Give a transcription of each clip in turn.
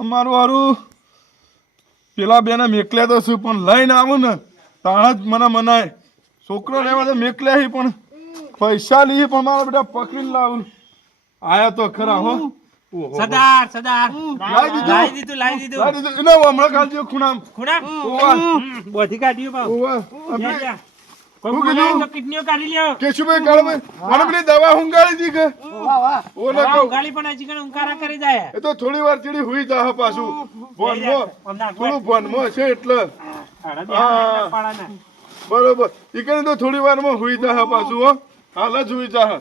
અમારું હારું પેલા બેને મેકલ્યા તો છું પણ લઈને આવું ને તાણ જ મને મનાય. છોકરો લેવા તો મેકલ્યા પણ પૈસા લઈએ પણ મારા બેટા પકડીને લાવું. આયા તો ખરા હો. સરદાર લાવી દીધું એને હમણાં કાઢજો ખૂણામ. બધી કાઢ્યું બાવ. શું કીધું? કિડનીઓ કાઢી લ્યો. કેશુભાઈ કાળભાઈ મને પેલી દવા ઊંઘાડી દી કે ઓલે કહું ગાલી પણ હજી કણ ઊંઘારા કરી જાય. એ તો થોડી વાર ચડી હુઈ જા પાછું થોડું ભણમાં છે એટલે બરોબર ઈ કરીને તો થોડી વારમાં હુઈ જા પાછું હો હાલ જ હુઈ જા.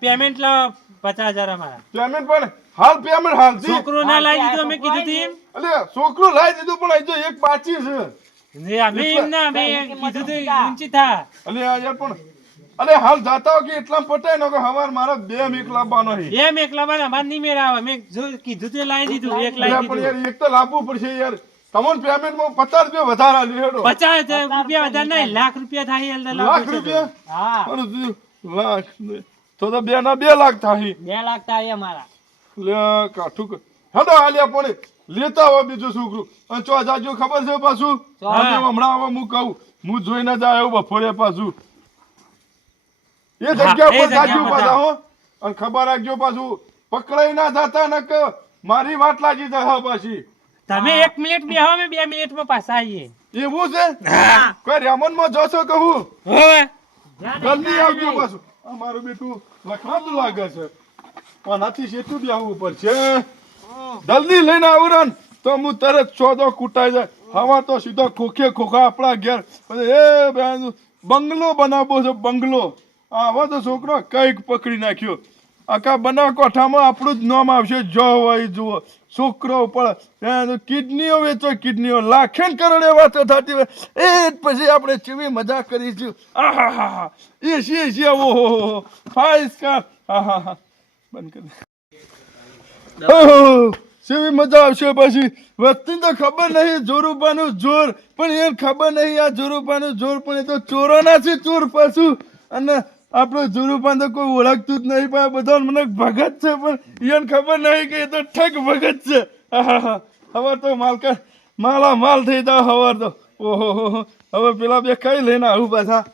પેમેન્ટ લાવ 50,000 અમારા. પેમેન્ટ પણ હાલ પેમેન્ટ હાલ છોકરો ના લાવી દીધું અમે કીધું તું એમ. અલે છોકરો લાવી દીધું પણ અહીં તો એક બાકી છે. અમે એમ ના અમે કીધું તું ઊંચી થા. અલે યાર પણ અલે હાલ જાતા હો કે એટલા પટાય ને કે હવાર મારા બે મેક લાવવાનો છે. એમ એક લાવવાનો અમાર નહીં મેળ આવે. મેં જો કીધું તે લાવી દીધું એક લાવી પણ દીધું. યાર એક તો લાવવું પડશે યાર. તમને પેમેન્ટમાં 50 રૂપિયા વધારે આલી હેડો. 50 રૂપિયા વધારે નહીં લાખ રૂપિયા થાય. લાખ રૂપિયા? હા લાખ તો બે ના 2 લાખ થાય. 2 લાખ થાય અમારા. લે કાઠું હેડો આલ્યા પણ લેતા હોય બીજું છોકરું અને ચો જાજો ખબર છે પાછું હમણાં હવે હું કહું હું જોઈને જ આવ્યો બપોરે પાછું એ જગ્યા પર જાજો પાછા હો અને ખબર રાખજો પાછું પકડાઈ ના થતા ન કે મારી વાટ લાગી જાય પાછી. તમે 1 મિનિટ બેહો અમે 2 મિનિટમાં પાછા આવીએ. એવું છે કોઈ રેમનમાં જોશો કહું જલ્દી આવજો પાછું. અમારું બેટું લખવાતું લાગે છે પણ નથી સેતું બી આવવું પડશે. જલ્દી લઈને આવરણ તો હું તરત ચોદો કૂટાઈ જાય. હવા તો સીધો ખોખા આપણા ઘેર એ બેન બંગલો બનાવવો છે બંગલો. આવા તો છોકરો કઈક પકડી નાખ્યો. આખા બનાવ કોઠામાં આપણું જ નામ આવશે. જો હોય જુઓ છોકરો પણ કિડનીઓ વેચો કિડનીઓ લાખે કરોડે વાતો થતી હોય એ પછી આપણે કેવી મજા કરીશું. આહા હા એસી ઓહો 5 સ્ટાર. હા હા હા બંધ કરી ઓહો કેવી મજા આવશે પછી. વસ્તી તો ખબર નહીં જોરુબાનું જોર પણ એને ખબર નહીં આ જોરુબાનું જોર પણ એ તો ચોરોના છે ચોર પાછું. અને આપણું જોરુબાન તો કોઈ ઓળખતું જ નહીં પણ બધા મને ભગત છે પણ એને ખબર નહીં કે એ તો ઠગ ભગત છે. હવે તો માલા માલ થઈ જાવ હવાર તો ઓહો. હવે પેલા બે કઈ લઈને આવું પાછા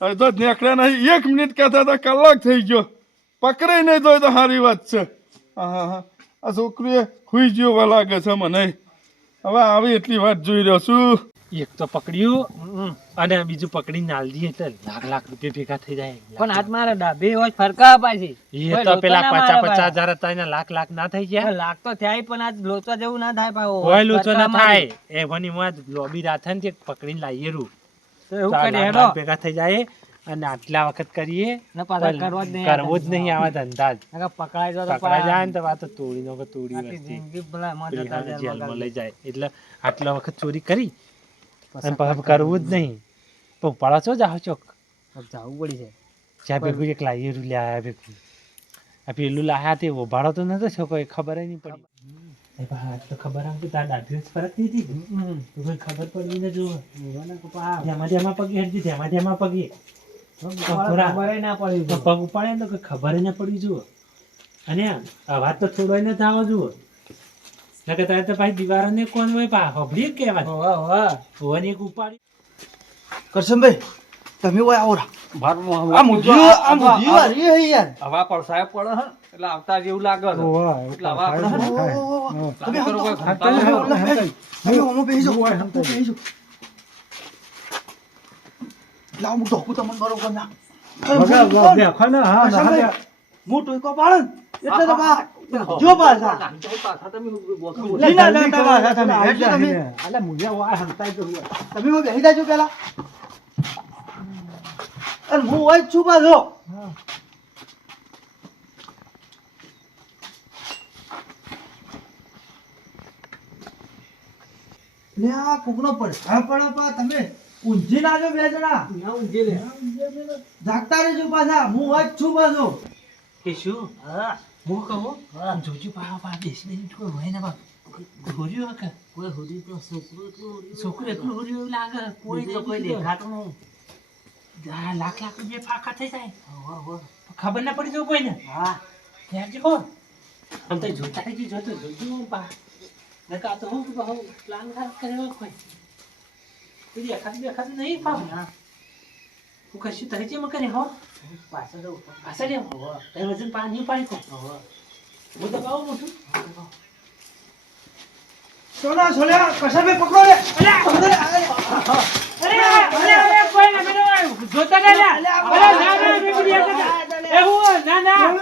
હવે તો નીકળ્યા નહીં. 1 મિનિટ કહેતા હતા કલાક થઈ ગયો. પકડાઈ નહીં તો એ તો સારી વાત છે. હા આ છોકરીએ હુઈ ગયો લાગે છે મને. હવે આવી એટલી વાત જોઈ રહ્યો છું. એક તો પકડ્યું અને બીજું પકડીને નાલ દઈએ એટલે લાખ રૂપિયા ભેગા થઈ જાય. પણ હાથ મારા ડાબે હોય ફરકા પાછી. એ તો પેલા 50,000 હતા એને લાખ ના થઈ ગયા. લાખ તો થાય પણ આજ લોચવા જેવું ના થાય પાછો. કોઈ લોચો ના થાય. એ વની માં લોબી રાખે ને પકડીને લાવીએ રૂ તો એવું કરે હેડો ભેગા થઈ જાય અને આટલા વખત કરીએ ને પાછા કરવો જ નહીં આવા ધંધા જ. પકડાઈ જાય ને તો વાત તોડી નો તોડી જિંદગી ભલા મજા જેલમાં લઈ જાય. એટલે આટલા વખત ચોરી કરી અને કરવું જ નહીં. તો ઉપાડો છો જાઓ ચોક જવું પડી છે. જ્યાં ભેગું એક લાવીએ રૂ લ્યા ભેગું આ પેલું લાયા તે ઉભાડો તો નતો છો કોઈ ખબર નહીં પડી. તો ખબર આમ કે તાર દાઢી ફરક થઈ હતી કોઈ ખબર પડી ને જો જેમાં પગી હજી જેમાં પગી ખબર ના પડી પગ ઉપાડે તો ખબર ના પડી જુઓ. અને અવાજ તો થોડો ન થવો જુઓ નકર તારે તો ભાઈ દીવારો ને કોણ હોય પા હબડી કહેવાય. હોવાની એક ઉપાડી કરશનભાઈ તમે ઓય આવરા આ મુજીઓ આ રે હે યાર હવા પડસાય પડે હે એટલે આવતા જેવું લાગે છે એટલે હવા આપણે તમે કરો કોઈ ખાતા નહીં ઓમો બેહી જો લાવ મુ ઢોકું તમને બરોબર ના મગા દેખો ને હા ના મોટો કો પાડન એટલે તો બા જો પાછા તમે લીના ના પાછા તમે અલે મુજે વા હંતાઈ જો તમે બેહી જાજો પેલા અને હું ઓય છું પાછો લે આ કોકનો પડે પા તમે ઊંઝી નાજો બે જણા ના ઊંઘી લે જાગતા રહેજો પાછા હું ઓય છું પાછો કે શું હા હું કહું જોજો પા બેસી કોઈ હોય ને બા હોર્યું કે કોઈ હોડી તો છોકરો એટલું હોર્યું લાગે કોઈ દેખાતું નહીં. લાખ રૂપિયા ફાકા થઈ જાય વાહ ખબર ના પડી જવું કોઈને. હા ત્યાંથી કોણ આમ તો જોતા જ જોતો જોજો બા નકા તો હું બહુ પ્લાન કર્યો કોઈ એ ખાતું નહીં પાવ ના હું કશું તરે છે મકરે હો પાછળ હો એ વજન પાણી પાણી કો હું તો બહુ મોટું સોના સોલ્યા કશાભાઈ પકડો લે અરે કોઈ ના મેરો જોતા ના ના ના એ હું ના ના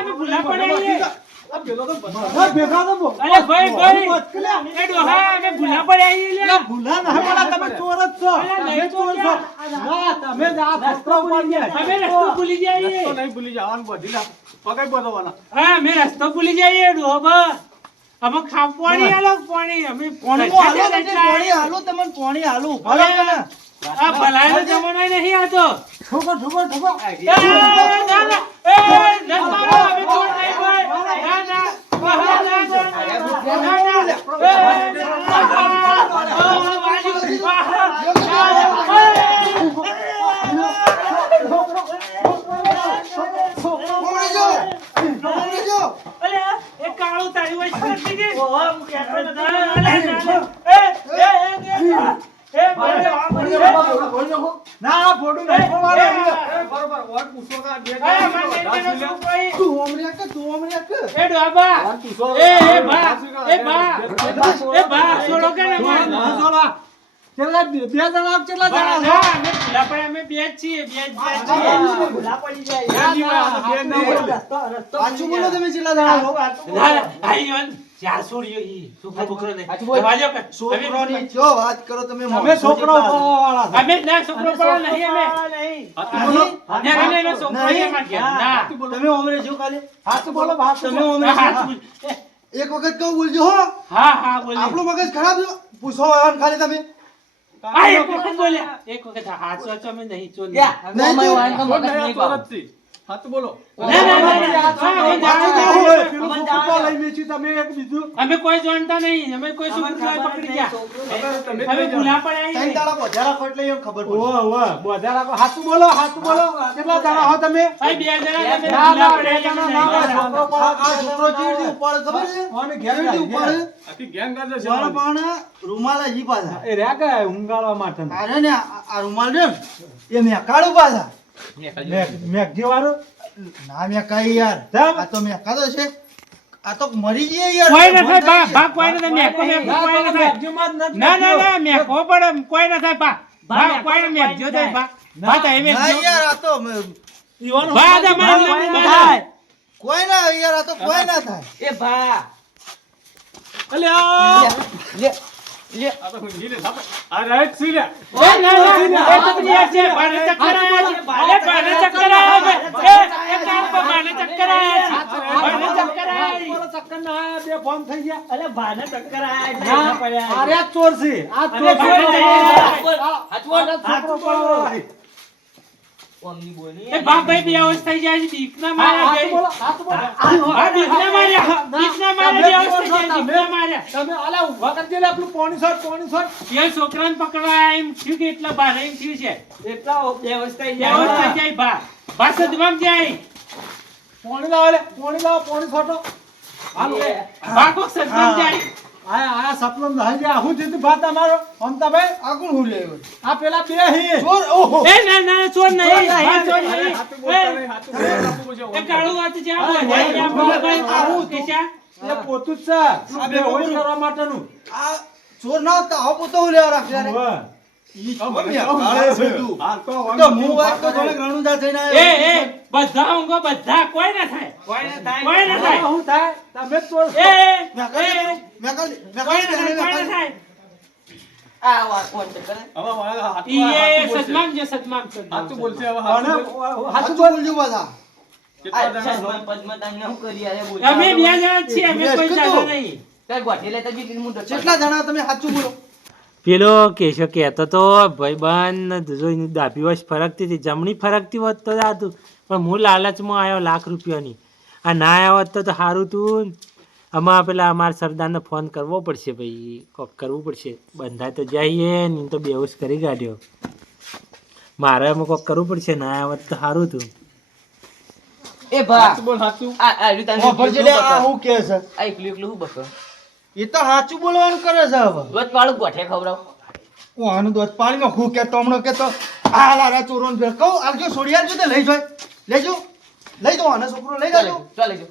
અમે ભૂલા પડે ભેગા તો અરે ભાઈ એ ડોહા અમે ભૂલા પડે લે ભૂલા ના પડે તમે ચોર જ છો તમે ચોર છો ના તમે જ આ રસ્તો ઉપર ગયા અમે રસ્તો ભૂલી જઈએ તો નહીં ભૂલી જવાનું બધી લા પકડ બધોવાના હા અમે રસ્તો ભૂલી જઈએ ડોહા અમે ખાપવાની આલો પાણી અમે પાણી હાલો તમને પાણી હાલો ભલો તમે આ ભલાઈનો જમાનો નહીં આતો ઠોકો ના ના એ ના અમે ચોર નહીં ભાઈ ના ના કાળું તારી હોય ના ફોટો નહીં બરોબર વોટ પૂછો કા બે તું ઓમરિયા કે એ ડોબા એ બા છોડો કે ના કેટલા બે જણા કેટલા જણા અમે બે જ છીએ પાછું બોલો તમે કેટલા જણા ચાર છોડીઓ ઈ છોકરો બકરો નહીં છોકરોની જો વાત કરો તમે અમે છોકરો વાળા અમે ના છોકરો પર નહીં અમે છોકરો ના તમે ઓમરે જો કાલે હાથ બોલો વાત તમે ઓમરે એક વખત કહું બોલજો હો હા બોલી આપણો મગજ ખરાબ છે પૂછો આમ ખાલી તમે એક વખત બોલ્યા એક વખત હાથ સોચો અમે નહીં ચોર હાથ બોલો અમે કોઈ જાણતા નહીં અમે કોઈ છોકરો પકડી ગયા અમે ભૂલા પડ્યા ત્રણ દાડા વધારા ખોટ લઈ એમ ખબર પડે હાથ બોલો કેટલા જણા હો તમે ભાઈ બે જણા તમે ભૂલા પડ્યા આ છોકરો ચીડથી ઉપાડે ખબર છે અને ઘેર ચીડથી ઉપાડે આખી ગેંગ કરે છે સોના પાણા રૂમાલ હજી પાછા એ રહ્યા ગયા ઊંઘાળવા માટે અરે ને આ રૂમાલ છે ને એ મેં કાઢું પાછા મેઘજી વાળો ના મેં કઈ યાર કેમ? આ તો મેં કાઢો છે આ તો મરી જઈએ યાર કોઈ ના થાય બા કોઈ ના થાય મેકો કોઈ ના થાય ના મેકો પણ કોઈ ના થાય બા કોઈ ના મેકજો થાય બા તો એમ ના યાર આ તો બા દે મારા કોઈ ના યાર આ તો કોઈ ના થાય એ ભા આ તો ઊંઘી લે આ રાઈટ સી લે ના એ તો બની છે બાને ચક્કર આયા છે બાને ચક્કર આયા છે એ કામ પર બાને ચક્કર આયા છે બાને ચક્કર આયા ચક્કર ના બે ફોન થઈ ગયા અલે ભાને ચક્કર આયા પડ્યા અરે આ ચોર છે આ ચોર છે ઓમની બોલી એ બાપ ભાઈ બે અવસ્થા થઈ જાય છે દીકના માર્યા ગઈ આ દીકના માર્યા બે અવસ્થા થઈ જાય દીકના માર્યા તમે આલા ઉભા કરી દેલે આપણું પોણી શોટ એ છોકરાને પકડવા એમ થયું કે એટલા બાર એમ થયું છે એટલા બે અવસ્થા બે અવસ્થા જાય બા સદવામ જાય પોણી શોટો હાલો બા કોક સદવામ જાય આયા સપનમ થઈ ગયા હું જીત ભાત અમારો અમતાભાઈ આ કોણ હું લેવો આ પેલા બે હી ચોર ઓહો એ ના ચોર નહીં ચોર નહીં હાથ બોલજો એ કાળું વાત છે આ આવું કેશા એ પોતું જ છે આ બે હોઈ કરવા માટેનું આ ચોર ના હતા આ પોતો હું લેવા રાખ યાર ઓવે ઈ ખબર ને કાળે છે તું તો હું વાત તો જોડે રણુદા થઈને એ બધા ઊંઘો બધા કોઈ ના થાય કોઈ ના થાય હું થાય તમે જ ચોર છો. એ મેં કાલ કોઈ ના થાય આ વાત કોણ છે કરે હવે મારા હાથ ઈ સદમામ જે સદમામ હાથ બોલશે હવે અને હાથ હાચું બોલજો પાછા કેટલા આ જણા સસમાન પદ્મતાન ને હું કરી આરે બોલ અમે બે જણા છીએ અમે કોઈ ચાલો નહીં કઈ ગોઠી લેતા બી મુંડો કેટલા જણા તમે સાચું બોલો પેલો કેશો કહેતો તો ભાઈબંધ જોઈને ડાબી વશ ફરકતી હતી જમણી ફરકતી હોત તો જાતું પણ હું લાલચમાં આવ્યો લાખ રૂપિયાની આ ના આવ્યો હોત તો સારું તું આમાં પેલા અમારા સરદારને ફોન કરવો પડશે ભાઈ કોક કરવું પડશે બંધાય તો જઈએ ને તો બેહોશ કરી કાઢ્યો મારે એમાં કોક કરવું પડશે ના આવ્યો હોત તો સારું તું એ ભા સાચું બોલ સાચું. આ રહ્યું તારું ઓ ભરજે લે આ હું કે છે આ એકલું એકલું હું બકો એ તો સાચું બોલવાનું કરે છે હવે રોજ પાડું ગોઠે ખવડાવ હું આનું દોત પાણીમાં હું કે તમણો કે તો આ લારા ચોરોન ભેળ કહું આલજો છોડી આલજો તે લઈ જોય લેજો લઈ જાઓ આને છોકરો લઈ જાજો ચાલે જો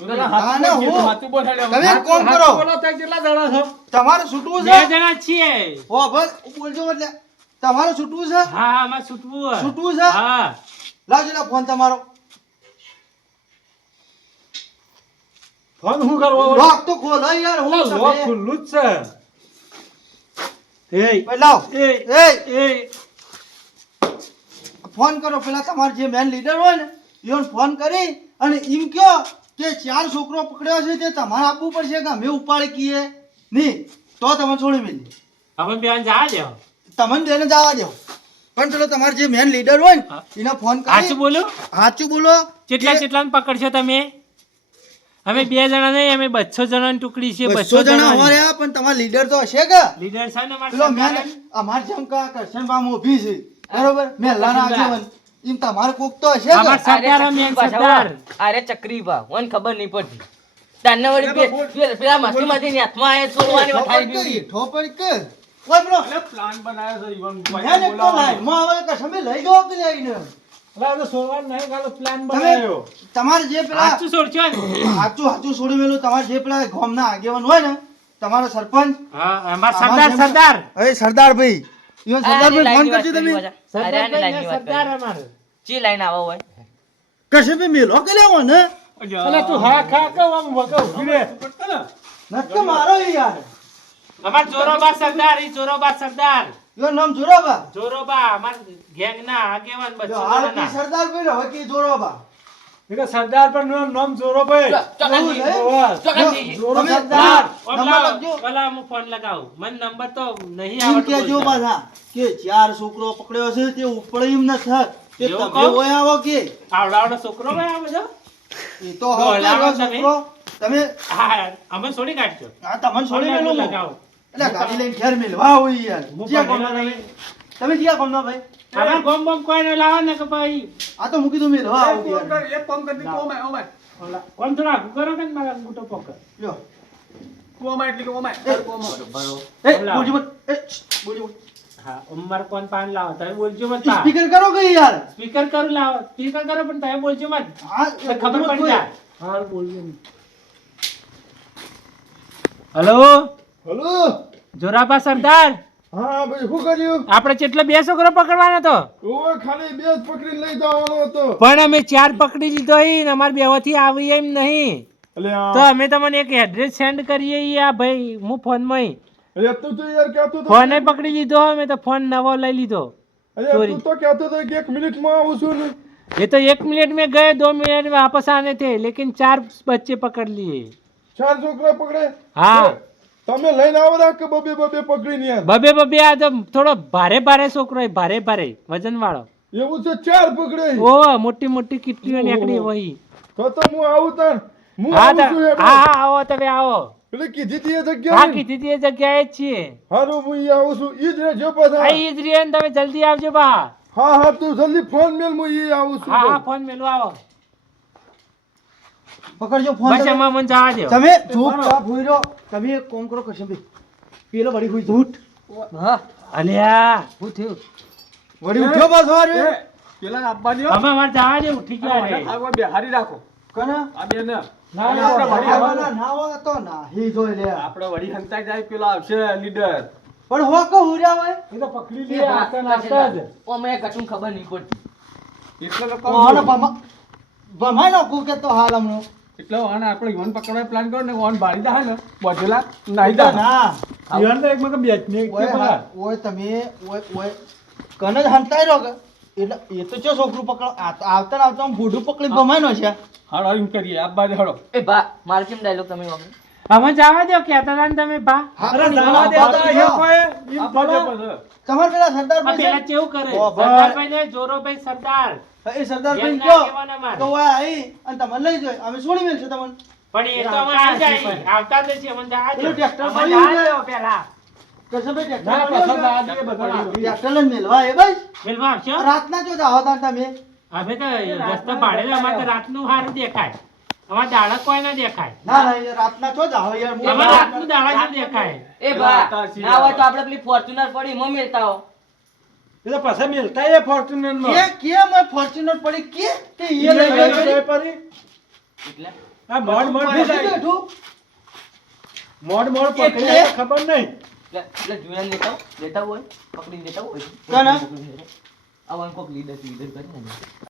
પેલા આને સાચું બોલ, હું- સાચું બોલ હેડે. તમે એક કામ કરો સાચું બોલો તો કેટલા જણા છો? તમારે છૂટવું બે છે જણા છીએ ઓ ભાઈ બોલજો એટલે તમારે છૂટવું છે હા આમાં છૂટવું હોય. છૂટવું છે હા લાવજો લે ફોન તમારો ફોન શું કરવો? લોક તો ખોલો યાર હું લોક તમે ખુલ્લું જ છે. એ ભાઈ લાવ એ એ એ ફોન કરો પેલા તમાર જે મેન લીડર હોય ને ઈવન ફોન કરી અને એમ કયો કે 4 છોકરો પકડ્યો છે તે તમારે આપવું પડશે કે અમે ઉપાડી કીએ નહીં તો તમે છોડી મેલી હવે બેન જા લ્યો તમને બેને જવા દો પણ પેલો તમાર જે મેન લીડર હોય ને એને ફોન સાચું કરી બોલો સાચું બોલો કેટલા કે કેટલાને પકડશો તમે અમે 2 જણા નહીં અમે 200 જણાની ટુકડી છે 200 જણા હોર્યા પણ તમારા લીડર તો હશે કે લીડર છે ને પેલો મેન અમારા અમાર જેમ કા કરશનબા ઊભી છે બરોબર મેલાના આગેવાન એમ તમારે કોક તો હશે અમાર કે સરદાર મેન સરદાર અરે ચક્રી ભા મને ખબર નહીં પડતી તાને વળી પેલા મસ્તીમાંથી ની હાથમાં આયા છોડવાની વઠાઈ ગઈ ઠોપર કે ઓય બ્રો એટલે પ્લાન બનાવ્યો છે ઈવન મેં એક તો લાઈનમાં આવે કે તમે લઈ દો કે લઈને એટલે આ તો સોળવાનું નહીં, કાલે પ્લાન તમે બનાવ્યો. તમારે જે પેલા સાચું છોડશો ને હાચું છોડી મેલું તમારે જે પેલા ગામના આગેવાન હોય ને તમારો સરપંચ હા અમાર સરદાર સરદાર અરે સરદારભાઈ ઈવન સરદારભાઈ ફોન કરજો તમે સરદાર ભાઈ સરદાર અમાર ચી લાઈન આવો હોય કશે ભી મેલો કે લેવો ને એટલે તું હા ખા કહો, આમ વગર ઊભી રહે. નક્કે મારો ઈ યાર અમાર જોરોબા સરદાર ઈ જોરોબા સરદાર ઈવન નામ જોરાબા જોરોબા અમાર ગેંગ ના આગેવાન જો 200 હાલ કી જણાના સરદારભાઈ હવે કી જોરાબા એટલે સરદાર પર નું નામ જોરોભાઈ. ચોકાજી ઓવા. ચોકાજી જોરો તમે સરદાર. નંબર લખજો ઓલા હું ફોન લગાવું મને નંબર તો નહીં એમ આવડતો કેજો બોલતા. પાછા કે 4 છોકરો પકડ્યો છે તે ઉપડે એમ ન થાય તે એવું તમે કહું? હોય આવો કે આવડાવડો છોકરો ભાઈ આ બધો એ તો હવે બોલાવો કેવો તમે. છોકરો તમે હા અમે છોડી કાઢજો આ તમને છોડી ફોન મેલું લગાવો એટલે ગાડી લઈને ઘેર મેલવા હોય યાર હું જ્યાં ભણેલો ગમના નહીં. તમે જ્યાં ગમના ભાઈ અમાર ગોમ બોમ કોઈ ન લાવે ને કે ભાઈ આ તો મૂકી દઉં મેલવા એક આવું ફોન યાર કર, એક ફોન કરી દી, તું ઓમાય, ઓમાય. ઓલા કોણ થોડા આગું કરો કે ને મારા અંગૂઠો પકડ લ્યો તું ઓમાય એટલે કે ઓમાય. એ, તારું ઓમાય. એ બોલાવો. બોલજો મત એ બોલજો હા અમાર કોણ પાન લાવો તમે બોલજો મત સ્પીકર કરો કે યાર સ્પીકર કરું લાવો સ્પીકર કરો પણ તમે બોલજો મત હા તો ખબર પડી જાય હા, બોલજો ને. હલો હલો જોરાબા સરદાર હા ભાઈ શું કર્યું આપણે કેટલો 2 છોકરો પકડવાનો હતો ઓય ખાલી 2 જ પકડીને લઈ જવાનો હતો પણ અમે 4 પકડી લીધો ઈ ને અમાર બેવાથી આવી એમ નહીં એટલે તો અમે તમને એક એડ્રેસ સેન્ડ કરીએ ઈ આ ભાઈ હું ફોનમાં અરે તું તો યાર કહેતો તો ફોને પકડી લીધો અમે તો ફોન નવો લઈ લીધો અરે sorry. તું તો કહેતો તો કે 1 મિનિટમાં આવું છું ને ये तो 1 मिनट में गए 2 मिनट में वापस आने थे लेकिन 4 बच्चे पकड़ लिए 4 છોકરા પકડે हाँ તમે લઈને આવો રા કે બબે બબે પકડીને યાર बबे बबे आ तो थोड़ो भारे भारे छोकरो है भारे भारे वजन वाળો એવું છે 4 પકડે ओ मोटी मोटी किटलीઓ નીકળી વહી તો હું આવું તાર હું હા આવું છું યાર હા આવો તમે આવો એટલે કીધી તી એ હા જગ્યાએ કીધી હતી એ જગ્યાએ જ છીએ હારું હું ઈ આવું છું ઈ જ રહેજો પાછા આ ઈ જ રીએ ને તમે જલ્દી આવજો બા હા હા તું જલ્દી ફોન મેલ હું ઈ આવું છું હા હા ફોન મેલો આવો પકડજો ફોન બસ એમાં મને જવા દો તમે ચૂપચાપ હોઈ રહ્યો તમે એક કામ કરો કરશનભાઈ પેલો વળી હોઈ જૂઠ હા અલ્યા હું થયું વળી ઉઠ્યો પાછો આ એ, રહ્યો પેલાને આપવા દ્યો. અમે અમારે જવા દે ઉઠી ગયા રે આ કોઈ બેહારી રાખો. કના આ બેને. ના, અને ના, આપણે વળી ના આવવાનું. ના હોય તો નાહી જોઈ લે આપણે વળી હંતાઈ જાય પેલો આવશે લીડર. પણ હો કહું હુર્યા હોય એ તો પકડી લે, આવતા ને આવતા જ. ઓ મેં કશું ખબર નહીં પડતી એટલે તો કોણ કહું. ભમાઈ નાખું કે તો હાલ હમણું એટલે આને આપણે ઈવન પકડવાનો પ્લાન કરો ને ઓન બાળી દા ને બોધેલા નાહી દા ના ઈવન તો એક મકે બેચ ને ઓય તમે ઓય કને જ હંતાઈ રહ્યો કે એટલે એ તો ચો છોકરું પકડો આવતા ને આવતા આમ ભૂડું પકડી ભમાઈ નો છે હાડો એમ કરીએ આ બાજુ હાડો. એ ભા મારે કેમ ડાયલોગ તમે વાપરો અમે જવા દો કહેતા હતા ને તમે બા અરે જવા દે તો અહીંયા કોઈ એમ બોલો. બોલો. તમારે પેલા સરદાર આ પેલા કેવું કરે ઓ ભાઈ. સરદારભાઈ ને જોરોભાઈ સરદાર એ સરદાર ભાઈ એમના કયો આગેવાન અમારે. તો ઓય આવી અને તમે લઈ જોઈ અમે છોડી મેલશું તમને પણ એ તો અમે આ જાય આવતા જ છે અમને જવા દો પેલું ટ્રેક્ટર અમે પડ્યું જવા છે. દો પેલા કરશનભાઈ ના ટ્રેક્ટર પસંદ આ દે બધા. ટ્રેક્ટર લઈને મેલવા એ ભાઈ મેલવા આવશો રાતના જો જાવ તા તમે અમે તો રસ્તા ભાડે અમારે તો રાતનું સારું દેખાય અમારે દાડા કોઈ ના દેખાય ના ના યાર રાતના ચો જાવ યાર અમારે રાતનું દાડા જ દેખાય એ બા ના હોય તો આપણે પેલી ફોર્ચ્યુનર પડી એમાં મેલતા હો એટલે પાછા મેલતા એ ફોર્ચ્યુનર નો કે મેં ફોર્ચ્યુનર પડી કે એ લઈ ગઈ પરી એટલે આ મોડ મોડ થઈ જાય બેઠું મોડ મોડ પકડી ખબર નહીં એટલે જુયાન લેતા હોય પકડીને લેતા હોય કોના? આવા કોક લીડર કરીને